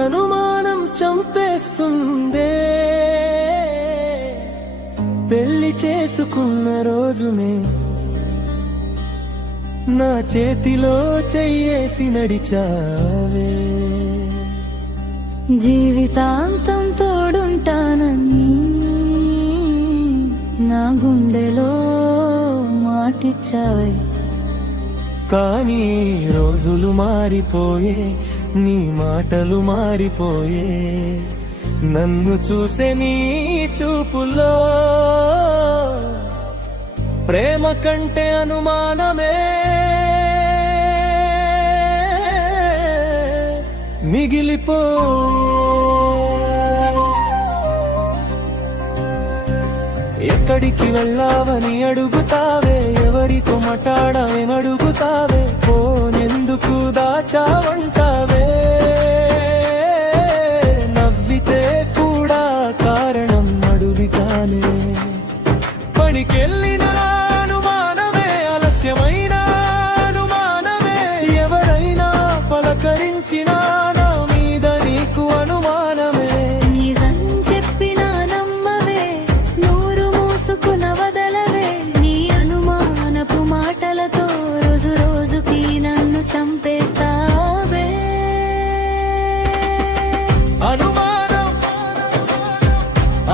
అనుమానం చంపేస్తుందే పెళ్లి చేసుకున్న రోజునే నా చేతిలో చెయ్యేసి నడిచావే జీవితాంతం తోడుంటానని నా గుండెలో మాటిచ్చావే కానీ రోజులు మారిపోయే నీ మాటలు మారిపోయే నన్ను చూసే నీ చూపులో ప్రేమ కంటే అనుమానమే మిగిలిపో ఎక్కడికి వెళ్ళావని అడుగుతావే ఎవరితో మాట్లాడావని అడుగుతావే ఫోనెందుకు దాచావంటావే నవ్వితే కూడా కారణం అడుగుతానే పనికెళ్ళిన అనుమానమే ఆలస్యమైన అనుమానమే ఎవరైనా పలకరించినా నా మీద నీకు అనుమానమే నిజం చెప్పినా నమ్మవే నూరు మూసుకున వదలవే నీ అనుమానపు మాటలతో రోజు రోజుకి నన్ను చంపేస్తావే అనుమానం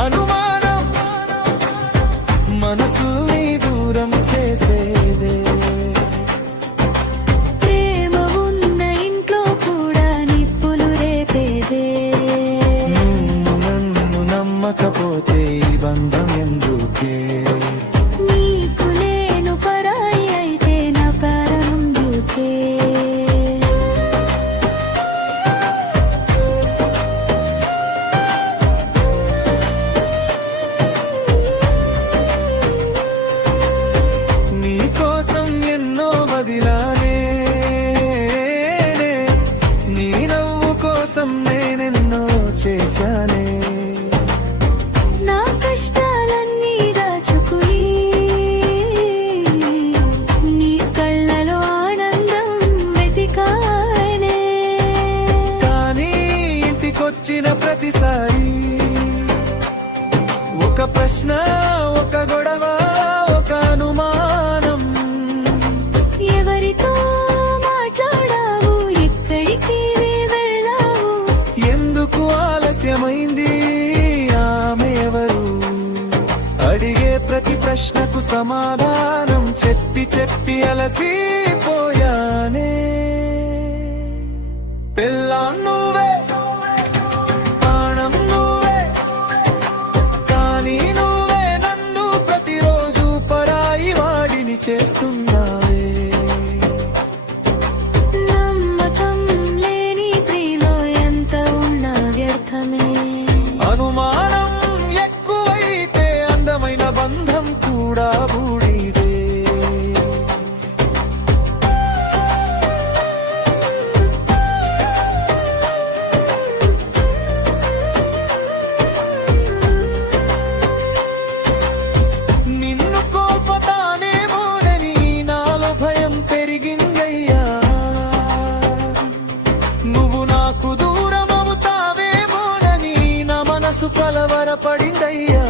అనుమానం మనసుని దూరం చేసేదే ప్రేమ ఉన్న ఇంట్లో కూడా నిప్పులు రేపేదే నన్ను నమ్మకపోతే ఈ బంధం ఎందుకే నీకు నేను పరాయి అయితే నా ప్రాణందుకే నీ కోసం ఎన్నో వదిలానే నీ నవ్వు కోసం నేనెన్నో చేశానే నా కష్టాలన్నీ దాచుకుని నీ కళ్ళలో ఆనందం వెతికానే కానీ ఇంటికొచ్చిన ప్రతిసారి ఒక ప్రశ్న ఒక గొడవ ఒక అనుమానం ఎవరితో మాట్లాడావు ఎక్కడికి వెళ్ళావు ఎందుకు ఆలస్యమైంది ఆమె ఎవరు అడిగే ప్రతి ప్రశ్నకు సమాధానం చెప్పి చెప్పి అలసిపోయానే పెళ్ళాం నువ్వే ప్రాణం నువ్వే కానీ నువ్వే నన్ను ప్రతిరోజు పరాయి వాడిని చేస్తున్నావే నమ్మకం లేని ప్రేమలో ఎంత ఉన్నా వ్యర్థమే అనుమానం ఎక్కువైతే అందమైన బంధం కూడా బూడిదే నిన్ను కోల్పోతానేమోనని నాలో భయం పెరిగిందయ్యా నువ్వు నాకు దూరం అవుతావేమోనని నా మనసు కలవరపడిందయ్యా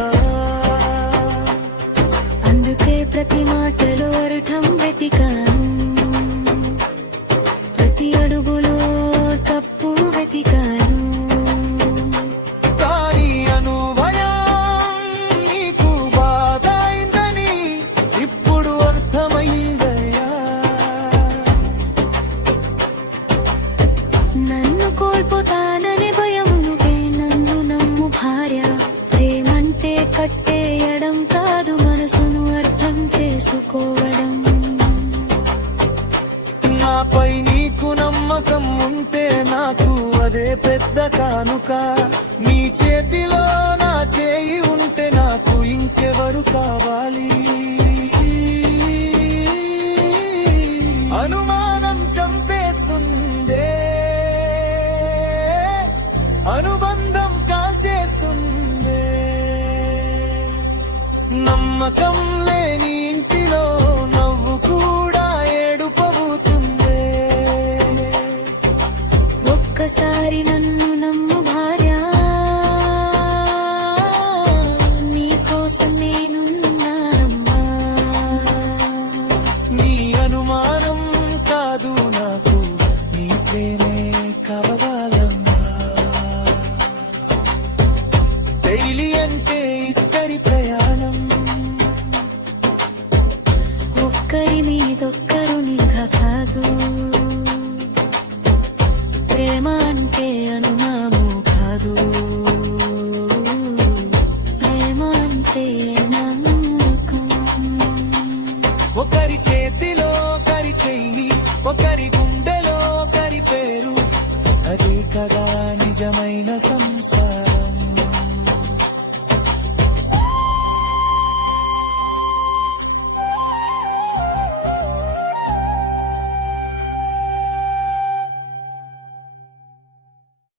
అందుకే ప్రతి మాటలో అర్థం వెతికాను ప్రతి అడుగులో తప్పు వెతికాను కానీ అనుభయం నీకు బాధ అయిందని ఇప్పుడు అర్థమైందయ్యా నన్ను కోల్పోతాననే భయం నువ్వే నన్ను నమ్ము భార్య ప్రేమంటే కట్టేయడం కాదు మనసును అర్థం చేసుకోవడం నాపై నీకు నమ్మకం ఉంటే నాకు అదే పెద్ద కానుక నీ చేతిలో నా చేయి ఉంటే నాకు ఇంకెవరు కావాలి అనుమానం చంపేస్తుందే అనుబంధం కాల్చేస్తుందే నమ్మకం లేని ఇంటి ఒకరి చేతిలో ఒకరి చెయ్యి ఒకరి